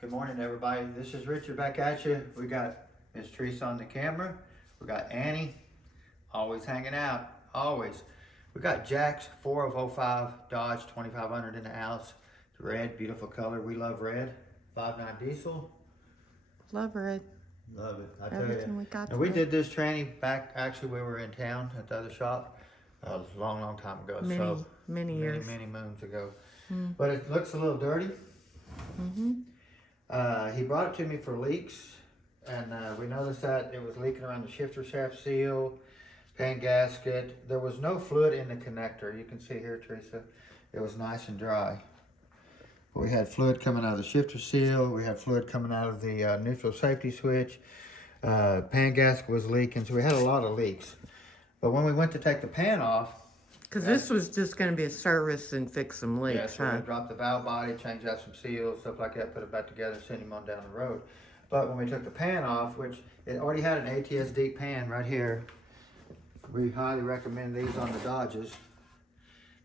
Good morning, everybody. This is Richard back at you. We got Miss Teresa on the camera. We got Annie, always hanging out, always. We got Jack's 4 of 05 Dodge 2500 in the house. It's red, beautiful color. We love red. 5.9 diesel. Love red. Love it. I tell Everything you. we got. And we did this training back. Actually, we were in town at the other shop. It was a long time ago. Many years. Many moons ago. But it looks a little dirty. He brought it to me for leaks, and we noticed that it was leaking around the shifter shaft seal, pan gasket. There was no fluid in the connector. You can see here, Teresa, it was nice and dry. But we had fluid coming out of the shifter seal. We had fluid coming out of the neutral safety switch. Pan gasket was leaking, so we had a lot of leaks. But when we went to take the pan off, because this was just going to be a service and fix some leaks, yeah, so we dropped the valve body, changed out some seals, stuff like that, put it back together, send him on down the road. But when we took the pan off, which it already had an ATS deep pan right here, we highly recommend these on the Dodges.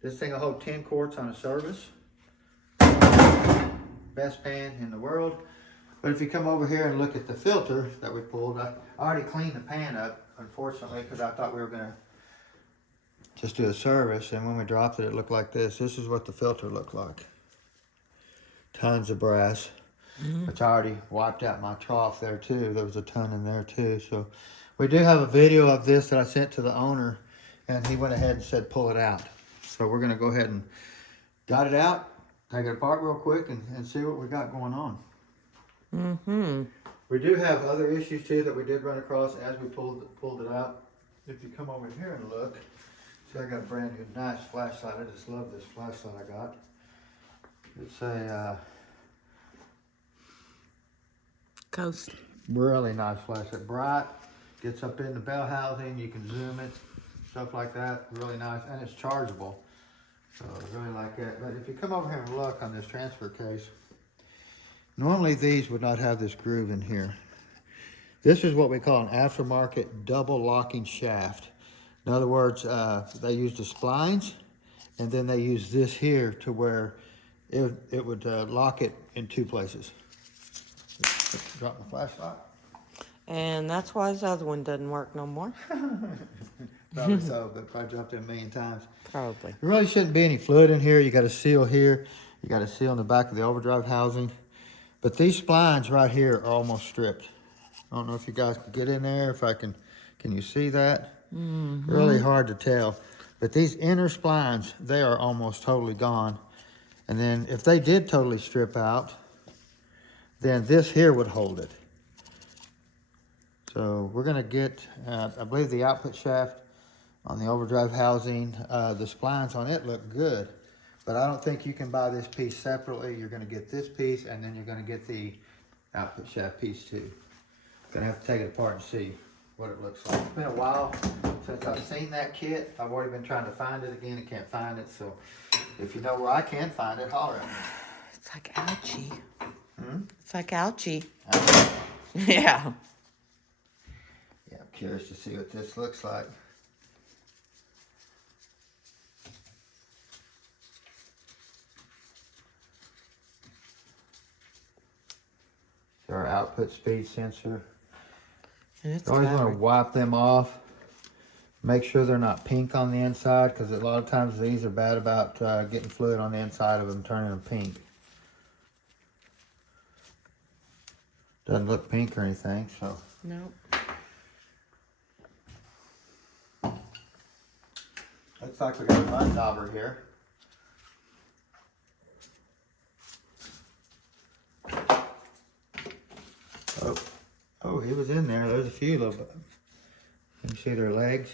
This thing will hold 10 quarts on a service. Best pan in the world. But if you come over here and look at the filter that we pulled, I already cleaned the pan up, unfortunately, because I thought we were going to just do a service, and when we dropped it, it looked like this. This is what the filter looked like. Tons of brass, which I already wiped out my trough there too. There was a ton in there too. So we do have a video of this that I sent to the owner, and he went ahead and said pull it out. So we're gonna go ahead and got it out, take it apart real quick, and see what we got going on. We do have other issues too that we did run across as we pulled it out. If you come over here and look, see, I got a brand new nice flashlight. I just love this flashlight I got. It's a Coast. really nice flashlight. Bright, gets up in the bell housing. You can zoom it, stuff like that. Really nice, and it's chargeable. So I really like it. But if you come over here and look on this transfer case, normally these would not have this groove in here. This is what we call an aftermarket double locking shaft. In other words, they use the splines, and then they use this here to where it would lock it in two places. Drop my flashlight. And that's why his other one doesn't work no more. Probably so, but probably dropped it a million times. Probably. There really shouldn't be any fluid in here. You got a seal here. You got a seal in the back of the overdrive housing. But these splines right here are almost stripped. I don't know if you guys can get in there. If I can you see that? Really hard to tell. But these inner splines, they are almost totally gone. And then if they did totally strip out, then this here would hold it. So we're gonna get, I believe the output shaft on the overdrive housing, the splines on it look good. But I don't think you can buy this piece separately. You're gonna get this piece, and then you're gonna get the output shaft piece too. Gonna have to take it apart and see what it looks like. It's been a while since I've seen that kit. I've already been trying to find it again and can't find it. So if you know where I can find it, holler at me. It's like ouchie. It's like ouchie. Yeah. Yeah, I'm curious to see what this looks like. Our output speed sensor. And it's You always want to covered. wipe them off. Make sure they're not pink on the inside, because a lot of times these are bad about getting fluid on the inside of them, turning them pink. Doesn't look pink or anything, so. Nope. Looks like we got a mud dauber here. Oh, he was in there. There's a few little bit. You can see their legs.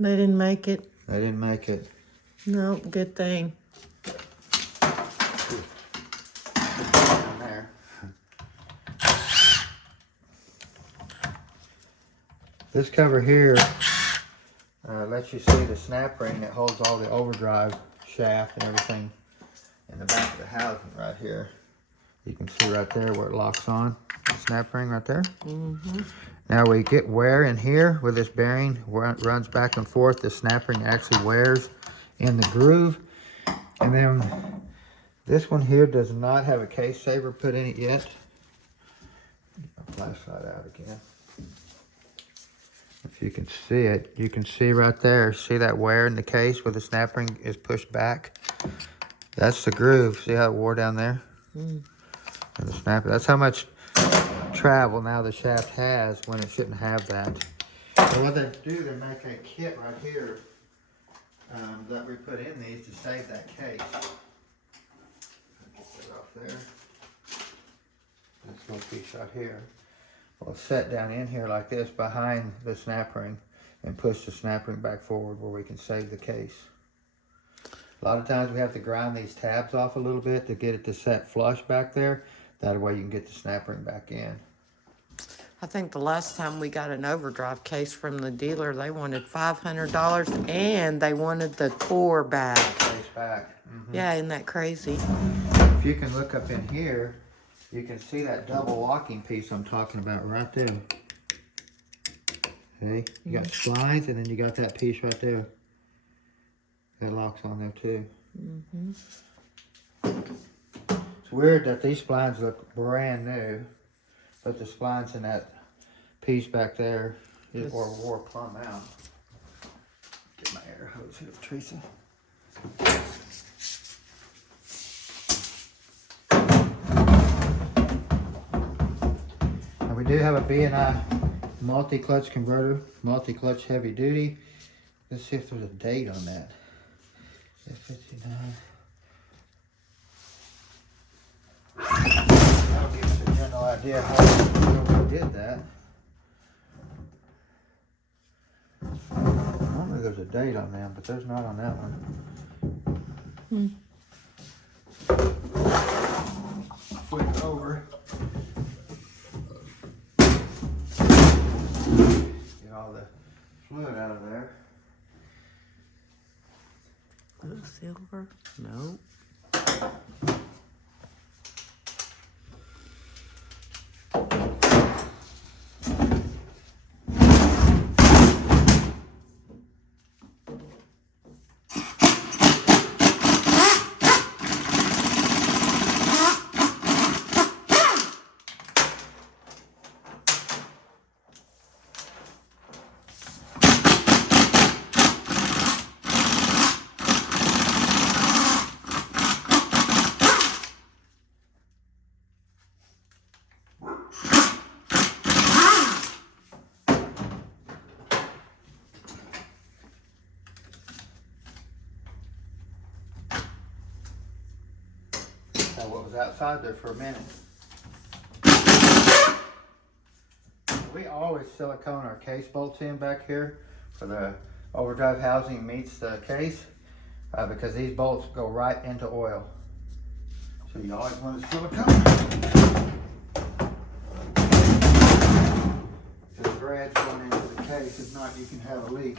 They didn't make it. They didn't make it. No, good thing. In there. This cover here lets you see the snap ring that holds all the overdrive shaft and everything in the back of the housing right here. You can see right there where it locks on. The snap ring right there. Now we get wear in here where this bearing runs back and forth. The snap ring actually wears in the groove. And then this one here does not have a case saver put in it yet. flashlight out again. If you can see it, you can see right there. See that wear in the case where the snap ring is pushed back? That's the groove. See how it wore down there? And the snap. That's how much travel now the shaft has when it shouldn't have that. So what they do, they make a kit right here that we put in these to save that case. Get that off there. This little piece right here. We'll set down in here like this behind the snap ring and push the snap ring back forward where we can save the case. A lot of times we have to grind these tabs off a little bit to get it to set flush back there. That way you can get the snap ring back in. I think the last time we got an Overdrive case from the dealer, they wanted $500 and they wanted the core back. Case back. Yeah, isn't that crazy? If you can look up in here, you can see that double locking piece I'm talking about right there. Okay, you got splines and then you got that piece right there. That locks on there too. It's weird that these splines look brand new, but the splines in that piece back there wore plumb out. Get my air hose here, Teresa. Now we do have a B&I multi-clutch converter, multi-clutch heavy duty. Let's see if there's a date on that. F59. That'll give us a general idea how we did that. I don't know if there's a date on them, but there's not on that one. Flip it over. Get all the fluid out of there. Blue silver? No. What was outside there for a minute. We always silicone our case bolts in back here for the overdrive housing meets the case because these bolts go right into oil. So you always want to silicone. The threads going into the case, if not you can have a leak.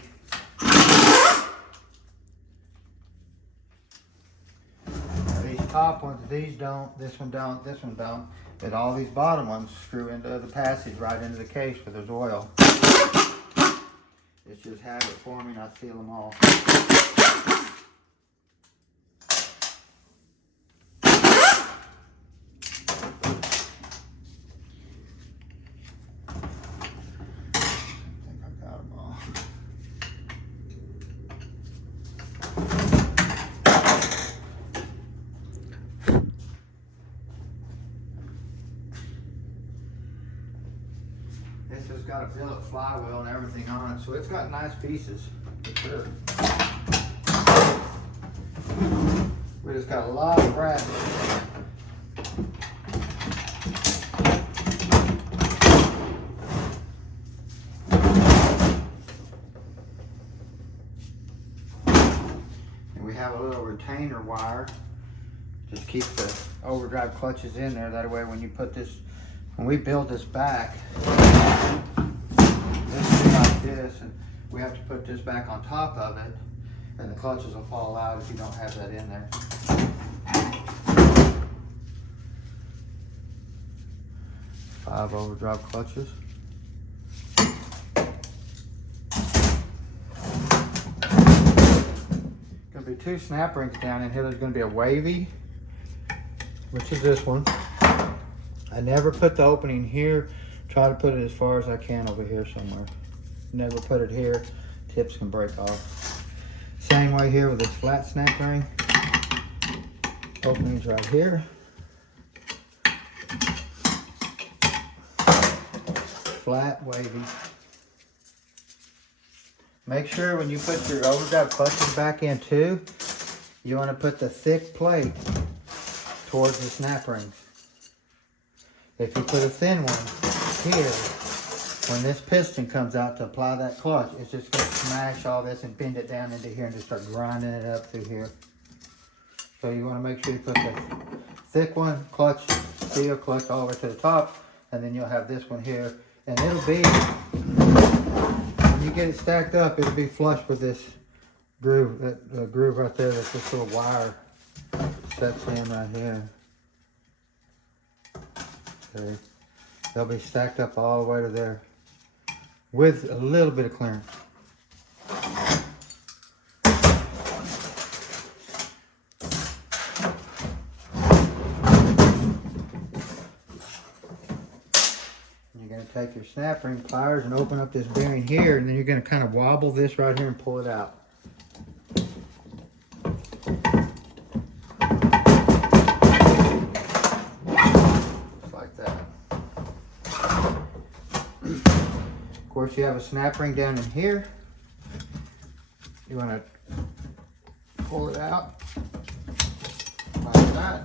Top ones, these don't, this one don't, this one don't. But all these bottom ones screw into the passage right into the case where there's oil. It's just habit forming, I seal them all. I think I got them all. This has got a billet flywheel and everything on it, so it's got nice pieces, for sure. We just got a lot of brass. And we have a little retainer wire. Just keep the overdrive clutches in there. That way when you put this, when we build this back, this is like this, and we have to put this back on top of it, and the clutches will fall out if you don't have that in there. 5 overdrive clutches. Gonna be 2 snap rings down in here. There's gonna be a wavy, which is this one. I never put the opening here Try to put it as far as I can over here somewhere. Never put it here. Tips can break off. Same way here with this flat snap ring. Openings right here. Flat, wavy. Make sure when you put your overdrive clutches back in too, you want to put the thick plate towards the snap rings. If you put a thin one here, when this piston comes out to apply that clutch, it's just going to smash all this and bend it down into here and just start grinding it up through here. So you want to make sure you put the thick one, clutch, steel clutch all the way to the top, and then you'll have this one here. And it'll be, when you get it stacked up, it'll be flush with this groove, that groove right there, that's this little wire sets in right here. Okay. They'll be stacked up all the way to there with a little bit of clearance. Take your snap ring pliers and open up this bearing here, and then you're going to kind of wobble this right here and pull it out. Just like that. Of course, you have a snap ring down in here. You want to pull it out like that.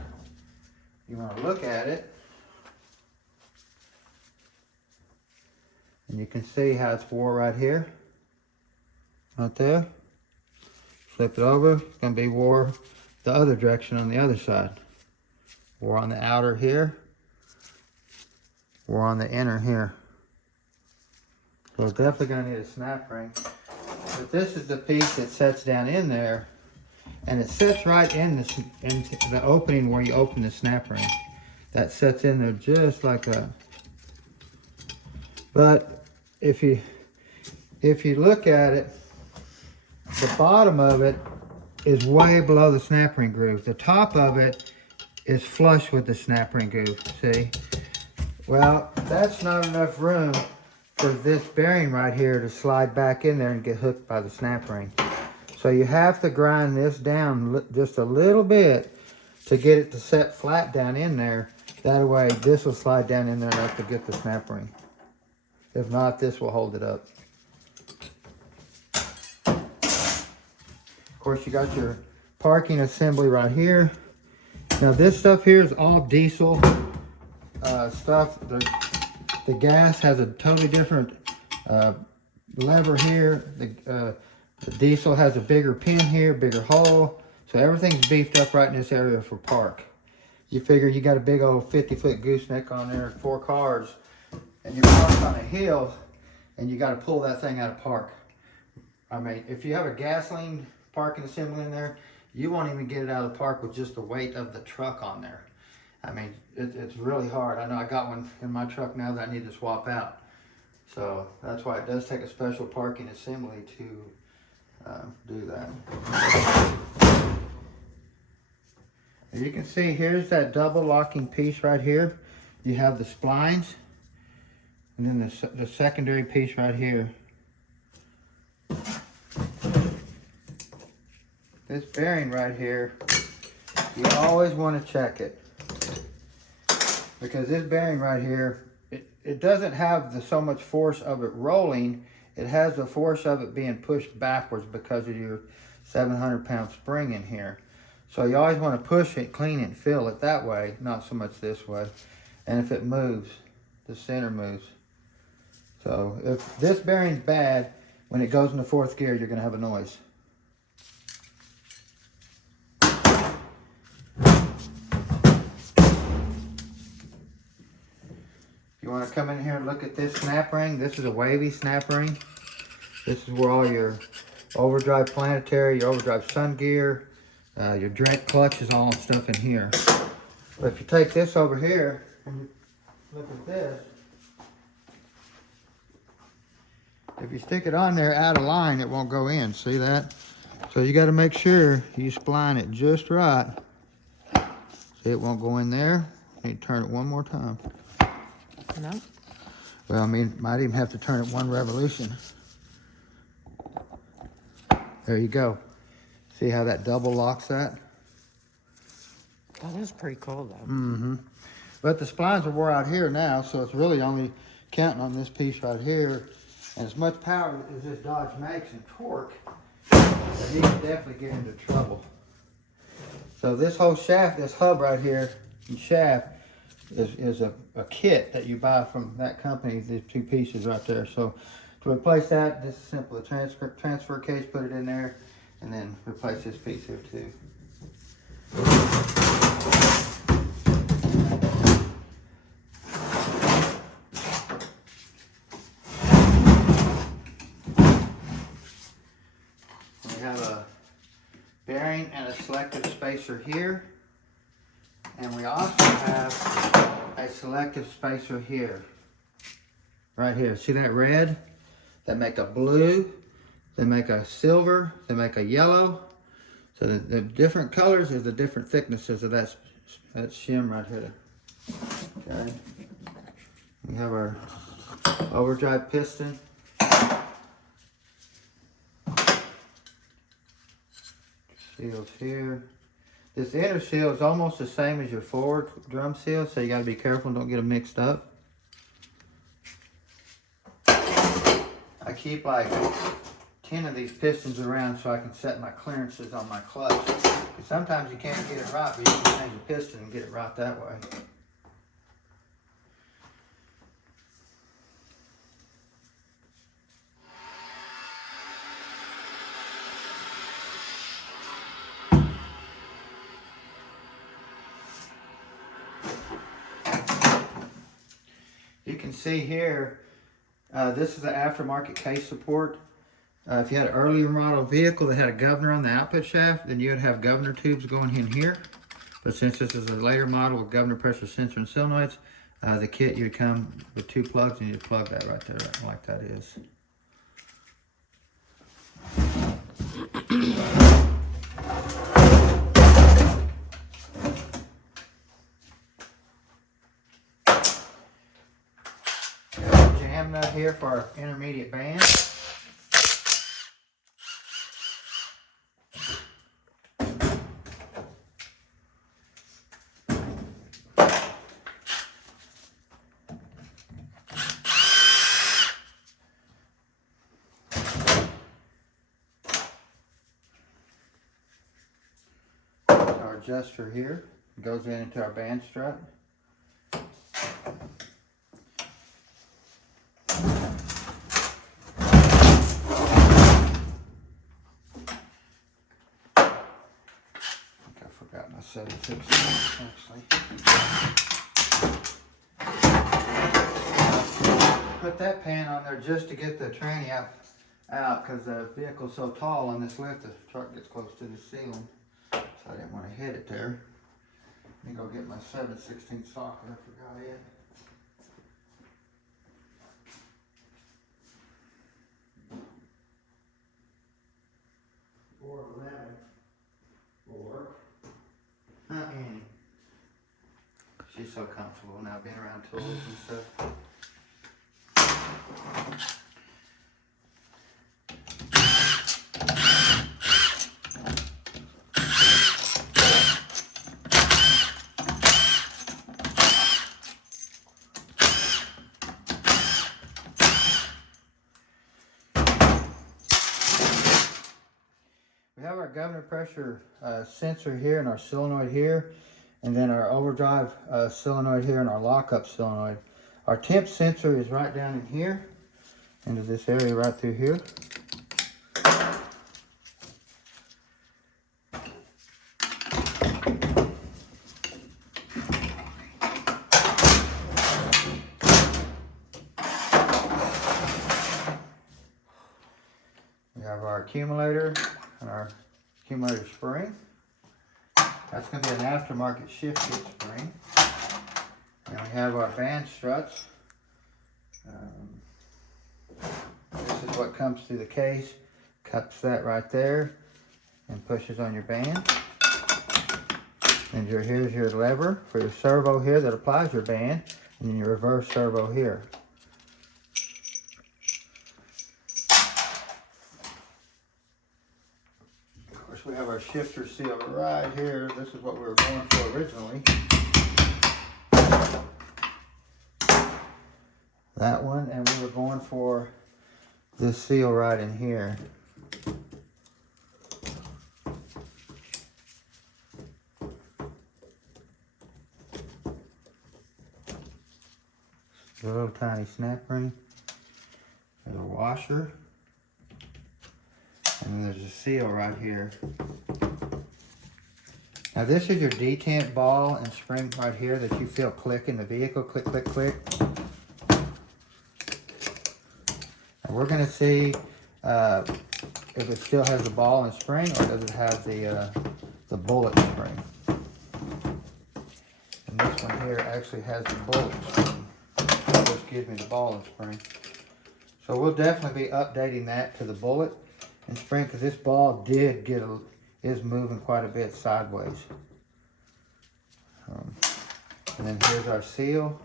You want to look at it. And you can see how it's wore right here. Right there. Flip it over. It's going to be wore the other direction on the other side. Wore on the outer here. Wore on the inner here. So it's definitely going to need a snap ring. But this is the piece that sets down in there. And it sets right in the opening where you open the snap ring. That sets in there just like that. But if you look at it, the bottom of it is way below the snap ring groove. The top of it is flush with the snap ring groove, see? Well, that's not enough room for this bearing right here to slide back in there and get hooked by the snap ring. So you have to grind this down just a little bit to get it to set flat down in there. That way this will slide down in there enough to get the snap ring. If not, this will hold it up. Of course, you got your parking assembly right here. Now this stuff here is all diesel stuff. The gas has a totally different lever here. The diesel has a bigger pin here, bigger hole. So everything's beefed up right in this area for park. You figure you got a big old 50-foot gooseneck on there, 4 cars. And you're parked on a hill, and you got to pull that thing out of park. I mean, if you have a gasoline parking assembly in there, you won't even get it out of the park with just the weight of the truck on there. I mean, it's really hard. I know I got one in my truck now that I need to swap out. So that's why it does take a special parking assembly to do that. As you can see, here's that double locking piece right here. You have the splines. And then the secondary piece right here. This bearing right here, you always want to check it. Because this bearing right here, it doesn't have so much force of it rolling. It has the force of it being pushed backwards because of your 700-pound spring in here. So you always want to push it, clean it, and fill it that way, not so much this way. And if it moves, the center moves. So if this bearing's bad, when it goes into 4th gear, you're going to have a noise. You want to come in here and look at this snap ring. This is a wavy snap ring. This is where all your Overdrive Planetary, your Overdrive Sun gear, your direct clutch is all stuff in here. But if you take this over here and look at this, if you stick it on there out of line, it won't go in. See that? So you got to make sure you spline it just right. See, it won't go in there. You need to turn it one more time. No. Well, I mean, might even have to turn it 1 revolution. There you go. See how that double locks that? That is pretty cool though. Mm-hmm. But the splines are wore out here now, so it's really only counting on this piece right here. And as much power as this Dodge makes in torque, that he can definitely get into trouble. So this whole shaft, this hub right here, and shaft, is a kit that you buy from that company, these 2 pieces right there. So to replace that, this is simple. A transfer case, put it in there, and then replace this piece here too. We have a bearing and a selective spacer here. And we also have a selective spacer here. Right here. See that red? They make a blue. They make a silver. They make a yellow. So the different colors is the different thicknesses of that shim right here. Okay. We have our overdrive piston. Seals here. This inner seal is almost the same as your forward drum seal, so you got to be careful and don't get them mixed up. I keep like 10 of these pistons around so I can set my clearances on my clutch. Sometimes you can't get it right, but you can change the piston and get it right that way. You can see here, this is the aftermarket case support. If you had an earlier model vehicle that had a governor on the output shaft, then you would have governor tubes going in here. But since this is a later model with governor pressure sensor and solenoids, the kit you'd come with 2 plugs and you'd plug that right there, like that is. Jam nut here for our intermediate band. Our adjuster here goes into our band strut. I said to fix it, actually. Put that pan on there just to get the tranny out because the vehicle's so tall on this lift, the truck gets close to the ceiling. So I didn't want to hit it there. Let me go get my 7/16 socket, I forgot it. Or 11 will work. Annie. She's so comfortable now being around tools and stuff. We have our governor pressure sensor here and our solenoid here, and then our overdrive solenoid here and our lockup solenoid. Our temp sensor is right down in here, into this area right through here. We have our accumulator and our accumulator spring. That's going to be an aftermarket shifted spring. And we have our band struts. This is what comes through the case. Cups that right there and pushes on your band. And here's your lever for your servo here that applies your band. And then your reverse servo here. We have our shifter seal right here. This is what we were going for originally. That one, and we were going for this seal right in here. A little tiny snap ring. There's a washer. And then there's a seal right here. Now this is your detent ball and spring right here that you feel click in the vehicle. Click, click, click. And we're going to see if it still has the ball and spring, or does it have the bullet spring. And this one here actually has the bullet spring, which gives me the ball and spring. So we'll definitely be updating that to the bullet and spring, because this ball is moving quite a bit sideways. And then here's our seal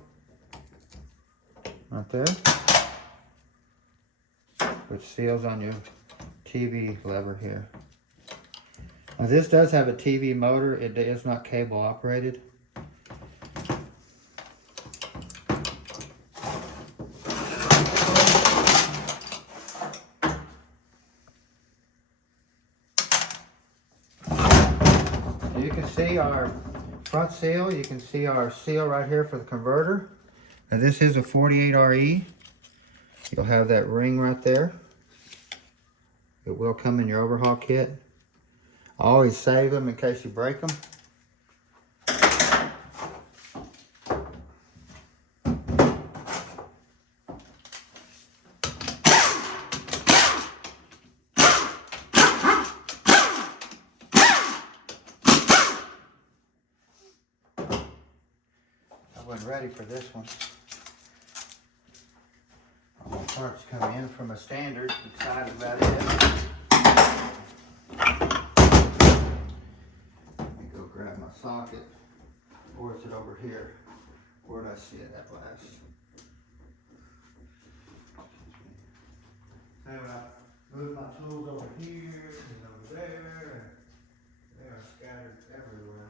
right there, which seals on your TV lever here. Now this does have a TV motor. It is not cable operated. You can see our front seal. You can see our seal right here for the converter. Now this is a 48RE. You'll have that ring right there. It will come in your overhaul kit. Always save them in case you break them. I wasn't ready for this one. All my parts come in from a standard. Excited about it. Let me go grab my socket. Or is it over here? Where did I see it at last? So I moved my tools over here and over there. They are scattered everywhere.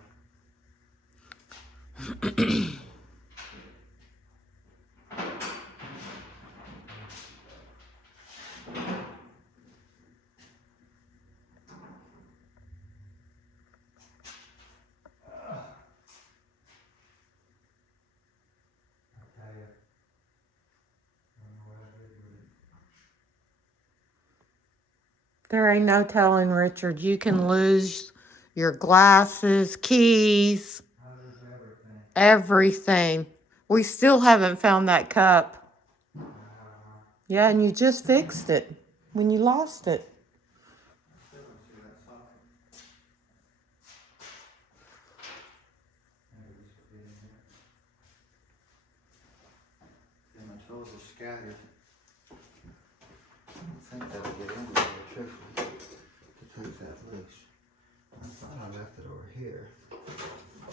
There ain't no telling, Richard. You can lose your glasses, keys, everything. We still haven't found that cup. Yeah, and you just fixed it when you lost it. My tools are scattered. I think that'll get into the electricity to take that loose. I thought I left it over here.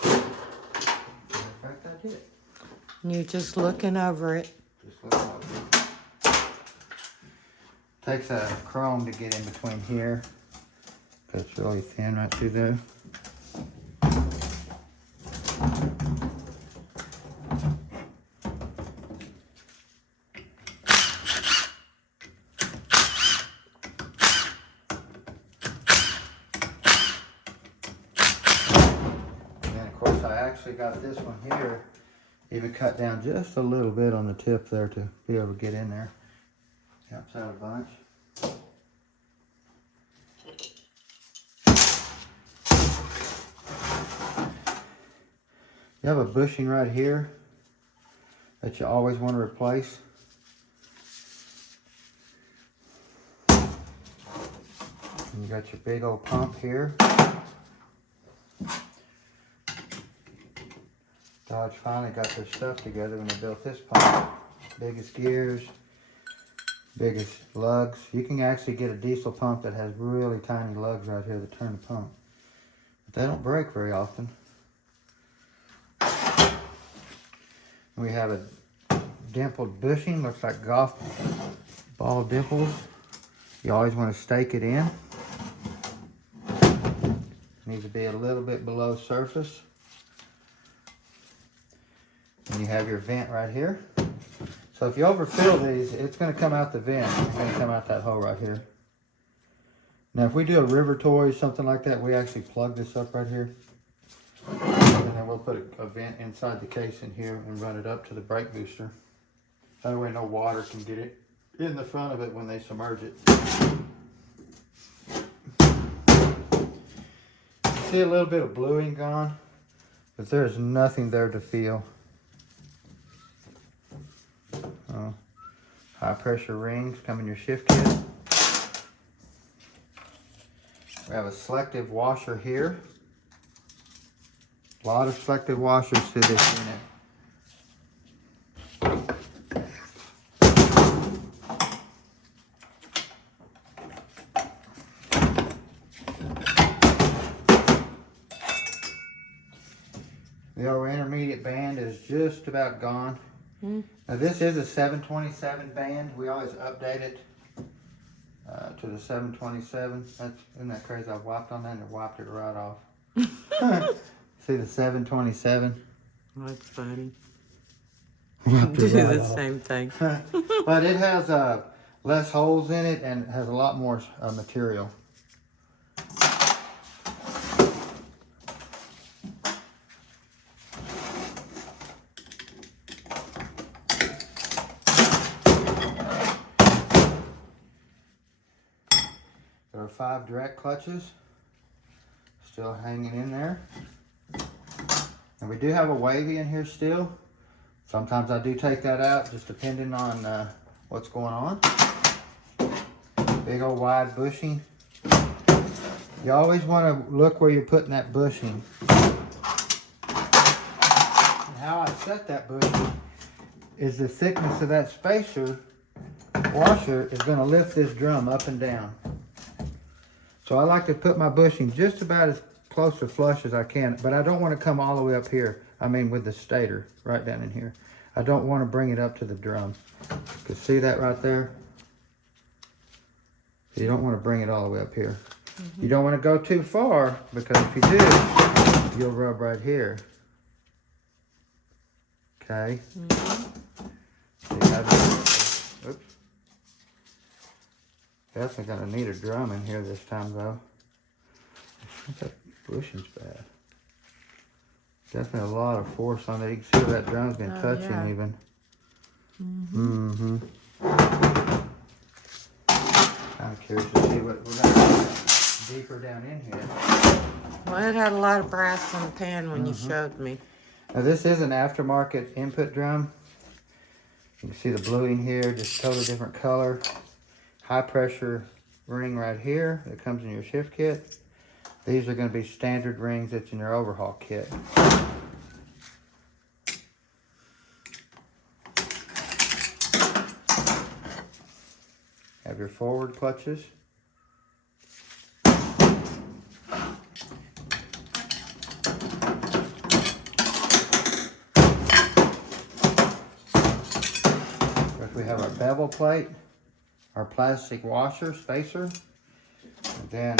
Matter of fact, I did. You're just looking over it. Just looking over it. Takes a chrome to get in between here, because it's really thin right through there. Got this one here even cut down just a little bit on the tip there to be able to get in there. Helps out a bunch. You have a bushing right here that you always want to replace. And you got your big old pump here. Dodge finally got their stuff together when they built this pump. Biggest gears, biggest lugs. You can actually get a diesel pump that has really tiny lugs right here that turn the pump. But they don't break very often. We have a dimpled bushing, looks like golf ball dimples. You always want to stake it in. Needs to be a little bit below surface. And you have your vent right here. So if you overfill these, it's going to come out the vent. It's going to come out that hole right here. Now if we do a river toy, something like that, we actually plug this up right here. And then we'll put a vent inside the case in here and run it up to the brake booster. That way no water can get it in the front of it when they submerge it. See a little bit of bluing gone, but there's nothing there to feel. High pressure rings come in your shift kit. We have a selective washer here. A lot of selective washers to this unit. The old intermediate band is just about gone. Now this is a 727 band. We always update it to the 727. Isn't that crazy? I wiped on that and it wiped it right off. See the 727? That's funny. Wiped Do it right the off. same thing. But it has less holes in it and has a lot more material. There are 5 direct clutches still hanging in there. And we do have a wavy in here still. Sometimes I do take that out just depending on what's going on. Big old wide bushing. You always want to look where you're putting that bushing. And how I set that bushing is the thickness of that spacer washer is going to lift this drum up and down. So I like to put my bushing just about as close to flush as I can, but I don't want to come all the way up here. I mean with the stator right down in here. I don't want to bring it up to the drum. You can see that right there? You don't want to bring it all the way up here. You don't want to go too far, because if you do, you'll rub right here. Okay? See how this, oops. Definitely gonna need a drum in here this time though. I think that bushing's bad. Definitely a lot of force on it. You can see where that drum's been touching yeah. even. I'm curious to see what we're gonna do deeper down in here. Well, it had a lot of brass on the pan when you showed me. Now this is an aftermarket input drum. You can see the bluing here, just totally different color. High pressure ring right here that comes in your shift kit. These are going to be standard rings that's in your overhaul kit. Have your forward clutches. We have our bevel plate, our plastic washer spacer, and then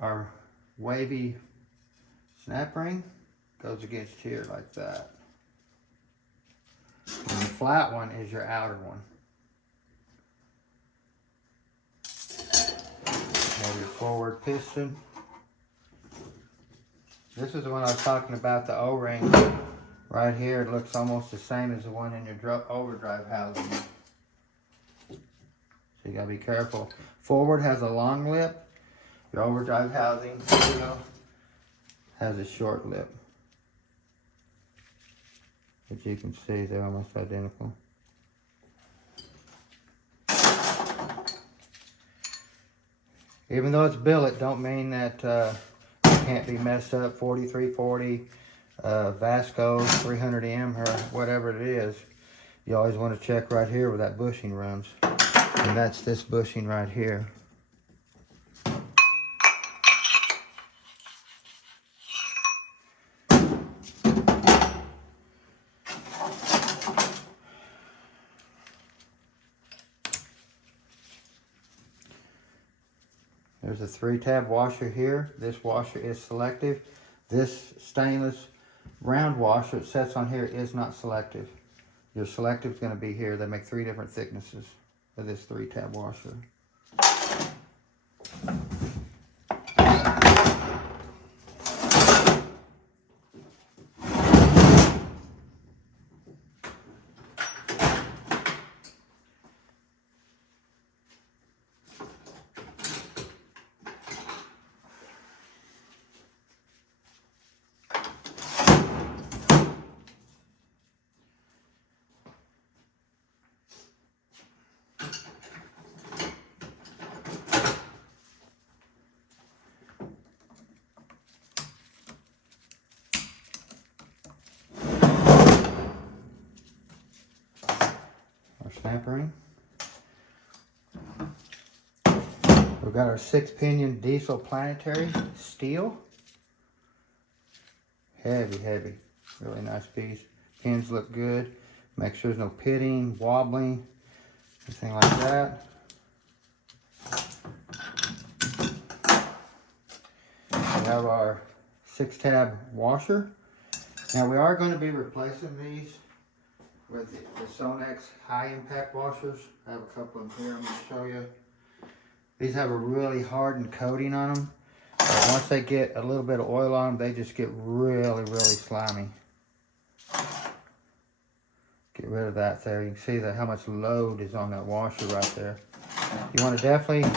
our wavy snap ring goes against here like that. And the flat one is your outer one. Have your forward piston. This is the one I was talking about, the O-ring. Right here, it looks almost the same as the one in your overdrive housing. So you gotta be careful. Forward has a long lip. Your overdrive housing has a short lip. As you can see, they're almost identical. Even though it's billet, don't mean that it can't be messed up. 4340. Vasco 300M or whatever it is, you always want to check right here where that bushing runs, and that's this bushing right here. There's There's a 3-tab washer here. This washer is selective. This stainless round washer that sets on here is not selective. Your selective is going to be here. They make 3 different thicknesses of this 3-tab washer. Snap ring. We've got our 6-pinion diesel Planetary steel. Heavy, heavy. Really nice piece. Pins look good. Make sure there's no pitting, wobbling, anything like that. We have our 6-tab washer. Now we are going to be replacing these with the Sonex high impact washers. I have a couple of them here I'm going to show you. These have a really hardened coating on them. But once they get a little bit of oil on them, they just get really, really slimy. Get rid of that there. You can see that how much load is on that washer right there. You want to definitely,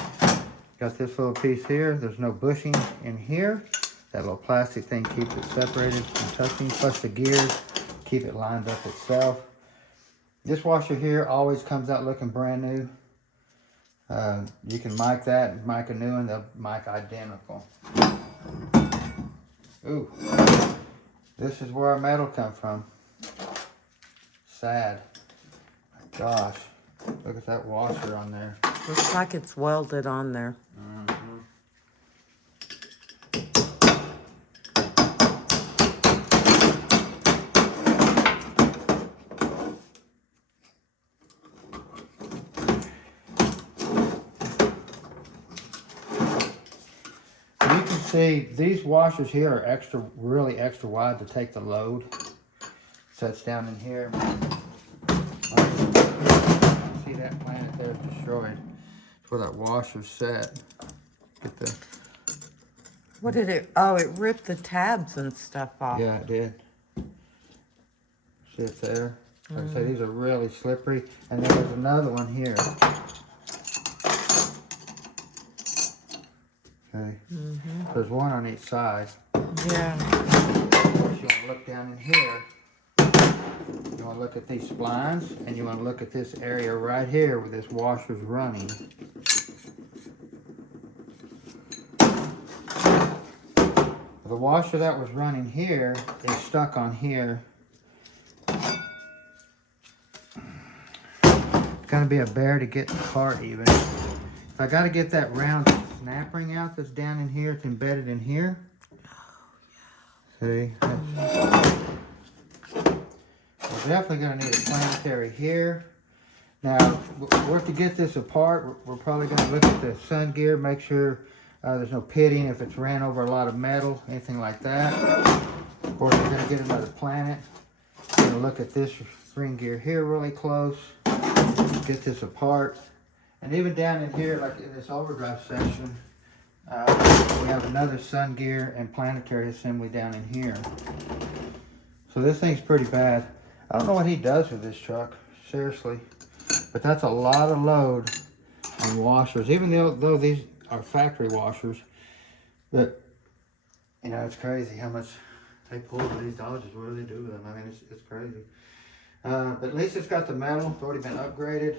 got this little piece here. There's no bushing in here. That little plastic thing keeps it separated from touching. Plus the gears keep it lined up itself. This washer here always comes out looking brand new. You can mic that and mic a new one. They'll mic identical. Ooh, this is where our metal comes from. Sad. My gosh, look at that washer on there. Looks like it's welded on there. See, these washers here are really extra wide to take the load. Sets down in here. See that planet there is destroyed. That's where that washer's set. Get the. What did it? Oh, it ripped the tabs and stuff off. Yeah, it did. See it there? Like I say, these are really slippery. And then there's another one here. Okay. There's one on each side. Yeah. You want to look down in here. You want to look at these splines, and you want to look at this area right here where this washer's running. The washer that was running here is stuck on here. It's going to be a bear to get apart even. If I got to get that round snap ring out that's down in here, it's embedded in here. See? We're definitely going to need a Planetary here. Now, we're to get this apart, we're probably going to look at the sun gear, make sure there's no pitting, if it's ran over a lot of metal, anything like that. Of course, we're going to get another Planet. We're going to look at this spring gear here really close, get this apart. And even down in here, like in this Overdrive section, we have another sun gear and Planetary assembly down in here. So this thing's pretty bad. I don't know what he does with this truck, seriously. But that's a lot of load on washers, even though these are factory washers. But, you know, it's crazy how much they pull with these Dodges. What do they do with them? I mean, it's crazy. But at least it's got the metal. It's already been upgraded.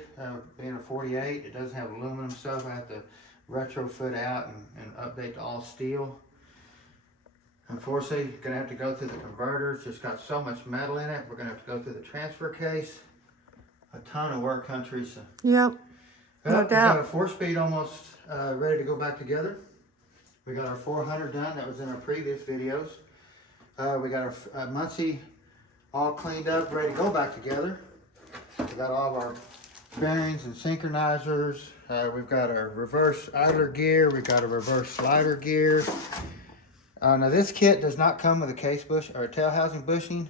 Being a 48, it doesn't have aluminum stuff. I have to retrofit out and update to all steel. Unfortunately, you're going to have to go through the converter. It's just got so much metal in it. We're going to have to go through the transfer case. A ton of work, country. So. Yep. No doubt. We got a 4-speed almost ready to go back together. We got our 400 done. That was in our previous videos. We got our Muncie all cleaned up, ready to go back together. We got all of our bearings and synchronizers. We've got our reverse idler gear. We've got a reverse slider gear. Now this kit does not come with a case bush or a tail housing bushing.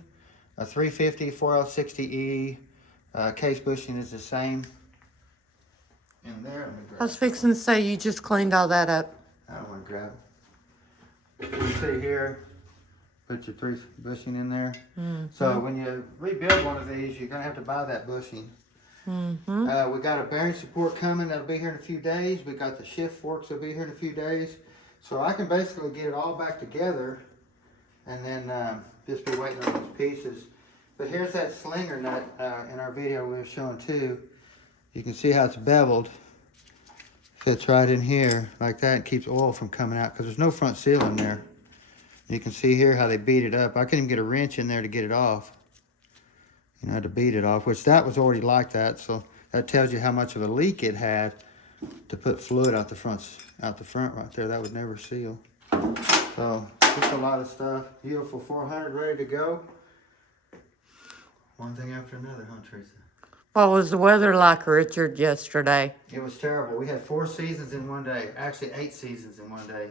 A 350 4L60E case bushing is the same. In there, let me grab I was fixing to say you just cleaned all that up. I don't want to grab it. You see here, put your 3 bushing in there. So when you rebuild one of these, you're going to have to buy that bushing. We got a bearing support coming that'll be here in a few days. We got the shift forks that'll be here in a few days. So I can basically get it all back together and then just be waiting on those pieces. But here's that slinger nut in our video we were showing too. You can see how it's beveled. Fits right in here like that and keeps oil from coming out because there's no front seal in there. You can see here how they beat it up. I couldn't even get a wrench in there to get it off. You know, I had to beat it off, which that was already like that. So that tells you how much of a leak it had to put fluid out the front right there. That would never seal. So just a lot of stuff. Beautiful 400 ready to go. One thing after another, huh, Teresa? What was the weather like, Richard, yesterday? It was terrible. We had 4 seasons in one day. Actually, 8 seasons in one day.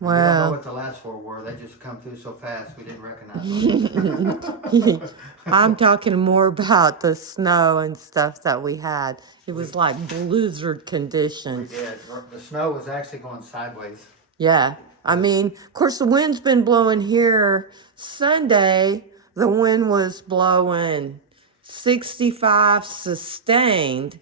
We don't know what the last 4 were. They just come through so fast we didn't recognize them. I'm talking more about the snow and stuff that we had. It was like blizzard We conditions. did. The snow was actually going sideways. Yeah. I mean, of course, the wind's been blowing here. Sunday, the wind was blowing 65 sustained.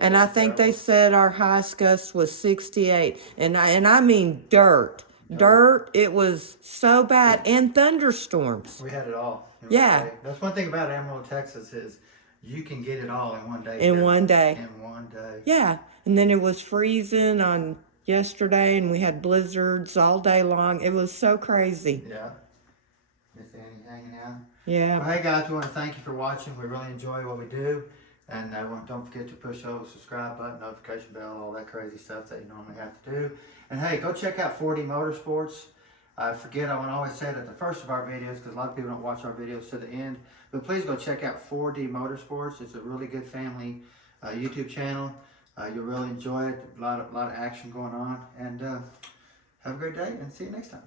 And I think they said our highest gust was 68. And I mean dirt. Dirt, it was so bad. And thunderstorms. We had it all. In Yeah. one day. That's one thing about Amarillo, Texas is you can get it all in one day. In one day. In one day. Yeah. And then it was freezing on yesterday, and we had blizzards all day long. It was so crazy. Yeah. Miss Annie hanging out. Yeah. Well, hey guys, we want to thank you for watching. We really enjoy what we do. And don't forget to push the subscribe button, notification bell, all that crazy stuff that you normally have to do. And hey, go check out 4D Motorsports. I want to always say it at the first of our videos because a lot of people don't watch our videos to the end. But please go check out 4D Motorsports. It's a really good family YouTube channel. You'll really enjoy it. A lot of action going on. And have a great day and see you next time.